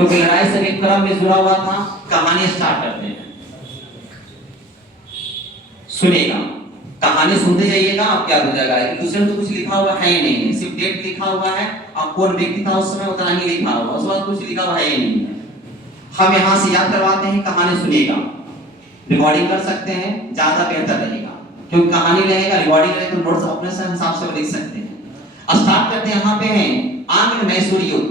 क्योंकि लड़ाई से एक क्रम में जुड़ा हुआ था। कहानी स्टार्ट करते हैं, सुनेगा, कहानी सुनते जाइएगा, आप क्या हो जाएगा। एक दूसरे में तो कुछ लिखा हुआ है ही नहीं है, सिर्फ डेट लिखा हुआ है और कौन व्यक्ति था उस समय उतना ही लिखा हुआ, उसके बाद कुछ लिखा हुआ है ही नहीं है। हम यहाँ से याद करवाते हैं, कहानी सुनिएगा, रिकॉर्डिंग कर सकते हैं, ज्यादा बेहतर रहेगा, क्योंकि कहानी रहेगा, रिकॉर्डिंग रहेगा तो नोट्स अपने हिसाब से लिख सकते हैं। स्टार्ट करते हैं। यहाँ पे है आंग्ल मैसूर युद्ध।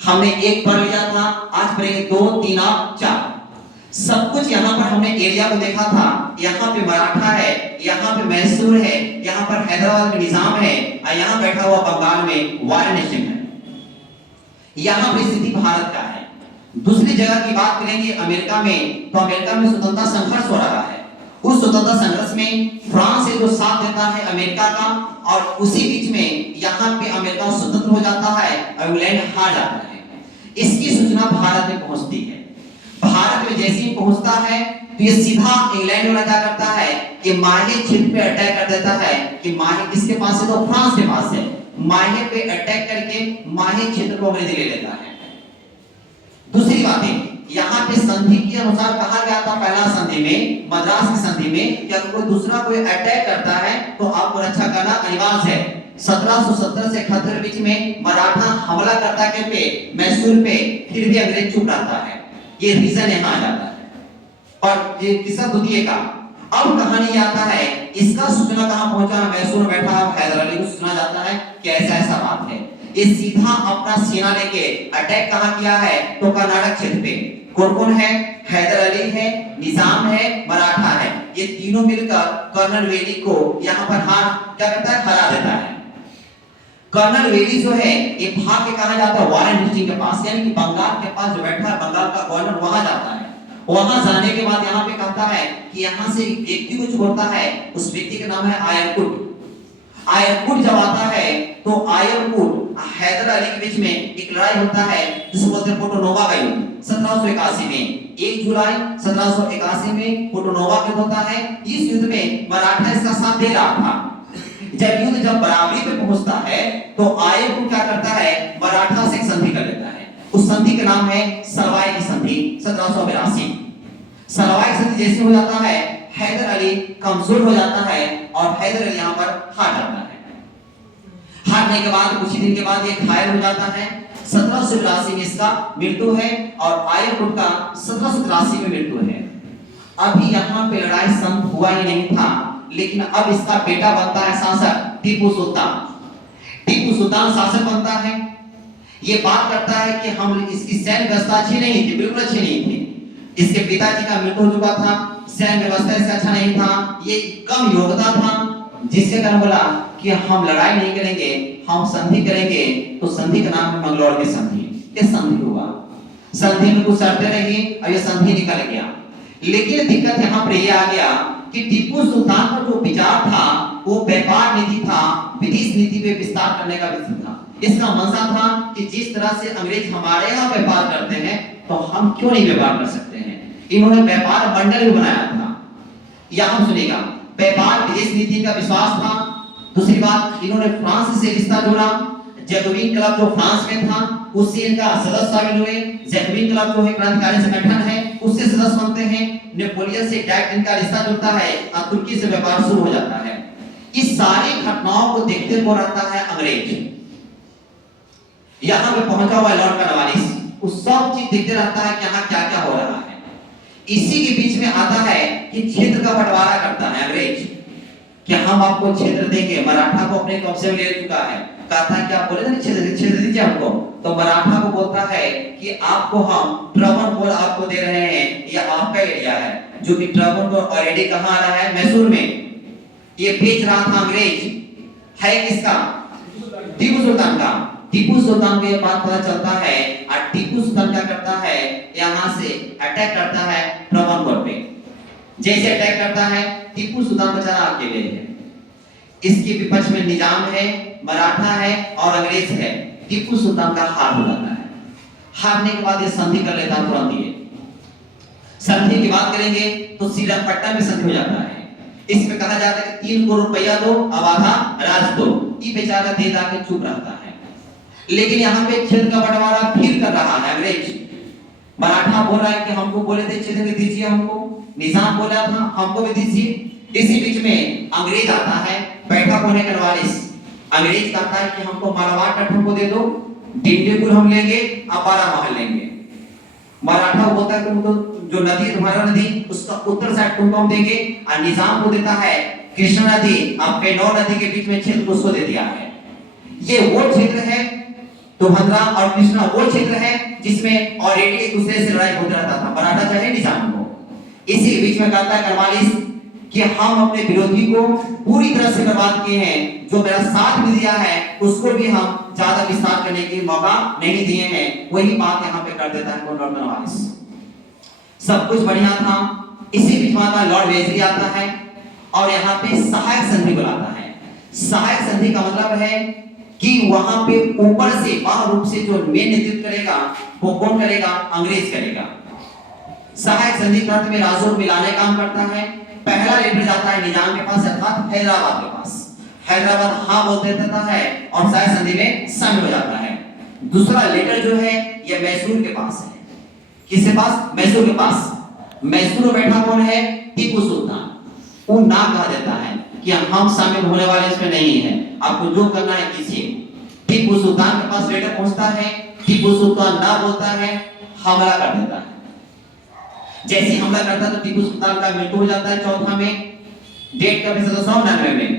हमने एक पढ़ लिया था, आज पढ़ेंगे 2, 3 और 4। सब कुछ यहाँ पर हमने एरिया को देखा था। यहाँ पे मराठा है, यहाँ पे मैसूर है, यहाँ पर हैदराबाद में निजाम है और यहाँ बैठा हुआ बंगाल में वाराणसी है। यहाँ पर स्थिति भारत का है। दूसरी जगह की बात करेंगे अमेरिका में, तो अमेरिका में स्वतंत्रता संघर्ष हो रहा है। उस स्वतंत्रता संघर्ष में फ्रांस है जो साथ देता है अमेरिका का, और उसी बीच में यहाँ पे अमेरिका स्वतंत्र हो जाता है और इंग्लैंड हार जाता है। इसकी सूचना भारत में पहुंचती है। भारत में जैसे ही पहुंचता है तो ये सीधा इंग्लैंड वाला क्या करता है कि माहे क्षेत्र पे अटैक कर देता है। कि माहे किसके पास है, तो फ्रांस के पास है। माहे पे अटैक करके माहे क्षेत्र को अंग्रेज ले लेता है। दूसरी बात है, यहाँ पे संधि के अनुसार कहा गया था पहला संधि में, मद्रास की संधि में, कि अगर कोई दूसरा कोई अटैक करता है तो आपको रक्षा करना अनिवार्य है। 1770 से 71 के बीच में मराठा हमला करता है पे मैसूर पे, फिर भी अंग्रेज चुप रहता है। ये रीजन यहाँ आ जाता है। और ये किस्सा द्वितीय का अब कहानी आता है, इसका सूचना कहाँ पहुंचा, मैसूर में बैठा हैदर अली को सूचना जाता है कि ऐसा ऐसा बात है। ये सीधा अपना सेना लेके अटैक कहाँ किया है, तो कर्नाटक क्षेत्र पे। कौन कौन है, हैदर अली है, निजाम है, मराठा है। ये तीनों मिलकर कर्नल वेली को यहाँ पर क्या करता है, हरा देता है। कर्नल वेली जो है ये भाग के कहा जाता है वाराणसी के पास, यानी कि बंगाल के पास जो बैठा है, बंगाल का गवर्नर वहां जाता है। वहां जाने के बाद यहाँ पे कहता है कि यहाँ से एक व्यक्ति को छोड़ता है, उस व्यक्ति का नाम है आयरकुट। आयरकुट जब आता है तो आयरकुट हैदर अली के बीच में एक लड़ाई होता है जिसे बोलते हैं पोटोनोवा का युद्ध 1781 में। 1 जुलाई 1781 में पोटोनोवा का युद्ध होता है। इस युद्ध में मराठा इसका साथ दे रहा था। जब बराबरी पे पहुंचता है तो आयरकुट क्या करता है, मराठा से एक संधि कर लेता है। उस संधि का नाम है सरवाई की संधि 1782। सरवाई की संधि जैसे हो जाता है, हैदर अली कमजोर हो जाता है और हैदर अली यहाँ पर हार जाता है। हारने के बाद कुछ ही दिन के बाद ये घायल हो जाता है। 1782 में इसका मृत्यु है और आयरकुट का 1783 में मृत्यु है। अभी यहाँ पे लड़ाई संत हुआ ही नहीं था, लेकिन अब इसका बेटा बनता है शासक टीपू सुल्तान। टीपू सुल्तान शासक बनता है। ये बात करता है कि हम इसकी सैन्य व्यवस्था अच्छी नहीं थी, बिल्कुल अच्छी नहीं थी। इसके पिताजी का मृत्यु हो चुका था, सैन्य व्यवस्था इसका अच्छा नहीं था, ये कम योग्यता था, जिसके कारण बोला कि हम लड़ाई नहीं करेंगे, हम संधि करेंगे। तो संधि का नाम है मंगलौर की संधि। ये संधि हुआ, संधि में कुछ शर्तें रही और ये संधि निकल गया। लेकिन दिक्कत यहाँ पर ये आ गया कि टीपू सुल्तान का जो विचार था वो व्यापार नीति था, विदेश नीति पे विस्तार करने का विचार था। इसका मंशा था कि जिस तरह से अंग्रेज हमारे यहाँ व्यापार करते हैं तो हम क्यों नहीं व्यापार कर सकते हैं। इन्होंने व्यापार मंडल भी बनाया था। यहाँ सुनिएगा, व्यापार विदेश नीति का विश्वास था। दूसरी बात, इन्होंने फ्रांस से रिश्ता जोड़ा। जैकोबिन क्लब जो फ्रांस में था उससे इनका सदस्य शामिल हुए। जैकोबिन क्लब जो है क्रांतिकारी संगठन है, उससे सदस्य बनते हैं। नेपोलियन से डायरेक्ट इनका रिश्ता जुड़ता है और तुर्की से व्यापार शुरू हो जाता है। इस सारी घटनाओं को देखते हुए रहता है अंग्रेज। यहाँ पे पहुंचा हुआ लॉर्ड कॉर्नवालिस, उस सब चीज देखते रहता है कि यहाँ क्या क्या हो रहा है। इसी के बीच में आता है कि क्षेत्र का बंटवारा करता है अंग्रेज कि हम आपको क्षेत्र देंगे। मराठा को अपने कब्जे में ले चुका है, कहता है कि आप बोले ना क्षेत्र दीजिए हमको। तो मराठा को बोलता है कि आपको हम ट्रावणकोर आपको दे रहे हैं, ये आपका एरिया है। जो कि ट्रावणकोर ऑलरेडी कहाँ आ रहा है, मैसूर में। ये बेच रहा था अंग्रेज, है किसका, टीपू सुल्तान का। टीपू सुल्तान को ये बात पता चलता है और टीपू सुल्तान क्या करता है, यहाँ से अटैक करता है ट्रावणकोर पे। जैसे अटैक करता है, टीपू सुल्तान बेचारा अकेले है। इसके विपक्ष में निजाम है, मराठा है और अंग्रेज है। टीपू सुल्तान का हार हो जाता है। हारने के बाद ये संधि कर लेता है तुरंत। ये संधि की बात करेंगे तो श्रीरंगपट्टनम में संधि हो जाता है। इसमें कहा जाता है कि 3 करोड़ रुपया दो, अब आधा राज दो। ये बेचारा दे दा के चुप रहता है। लेकिन यहाँ पे क्षेत्र का बंटवारा फिर कर रहा है अंग्रेज। मराठा बोल रहा है कि हमको बोले थे क्षेत्र दीजिए, हमको निजाम बोला था हमको भी दीजिए। इसी बीच में अंग्रेज आता है, बैठा कौन है करवालिस। अंग्रेज कहता है कि हमको मारवाड़ टट्ठों को दे दो, डिंडीगुल हम लेंगे, अब 12 महल लेंगे। मराठा बोलता है तुमको जो नदी तुम्हारा नदी उसका उत्तर साइड तुमको हम देंगे, और निजाम को देता है कृष्णा नदी, अब पेनौर नदी के बीच में क्षेत्र उसको दे दिया है। ये वो क्षेत्र है तो भद्रा और कृष्णा वो क्षेत्र है जिसमें ऑलरेडी एक दूसरे से लड़ाई होता रहता था, मराठा चाहे निजाम को। इसी के बीच में कहता है करवालिस कि हम अपने विरोधी को पूरी तरह से बर्बाद किए हैं, जो मेरा साथ भी दिया है उसको भी हम ज्यादा विस्तार करने की मौका नहीं दिए हैं। वही बात यहाँ पे कर देता है लॉर्ड करवालिस। सब कुछ बढ़िया था। इसी बीच में लॉर्ड वेलेस्ली आता है और यहाँ पे सहायक संधि बुलाता है। सहायक संधि का मतलब है कि वहां पे ऊपर से बाह्य रूप से जो मेन नेतृत्व करेगा वो कौन करेगा, अंग्रेज करेगा। सहायक संधि तंत्र में राज्यों को मिलाने काम करता है। पहला लेटर जाता है निजाम के पास अर्थात हैदराबाद के पास, हैदराबाद हाँ बोलते रहता है और सहायक संधि में शामिल हो जाता है। दूसरा लेटर जो है ये मैसूर के पास है। किसके पास, मैसूर के पास। मैसूर में बैठा कौन है, टीपू सुल्तान। वो ना कहा देता है कि हम शामिल होने वाले इसमें नहीं है, आपको जो करना है कीजिए। टीपू सुल्तान के पास लेटर पहुंचता है, टीपू सुल्तान ना बोलता है, हमला कर देता है। जैसे हमला करता है तो टीपू सुल्तान का मृत्यु हो जाता है चौथा में, डेट का भी 1799 में।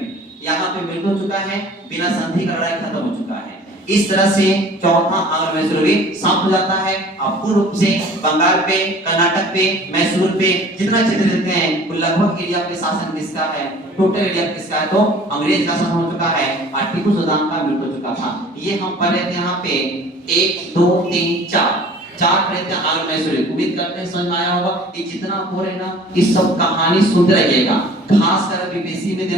यहाँ पे मृत्यु हो चुका है, बिना संधि का लड़ाई खत्म हो चुका है। इस तरह से चौथा आंग्ल मैसूर भी समाप्त हो जाता है। अब पूर्ण रूप से बंगाल पे, कर्नाटक पे, मैसूर पे जितना क्षेत्र देते हैं वो लगभग एरिया पे शासन किसका है, टोटल एरिया किसका है, तो अंग्रेज का शासन हो चुका है और टीपू सुल्तान का मृत्यु हो चुका था। ये हम पढ़ रहे थे यहाँ पे 1 2 3 4 पढ़े थे आंग्ल मैसूरी। उम्मीद करते हैं समझ में आया होगा। ये जितना हो रहे ना इस सब कहानी सुनते रहिएगा, खास कर बीपीएससी में देना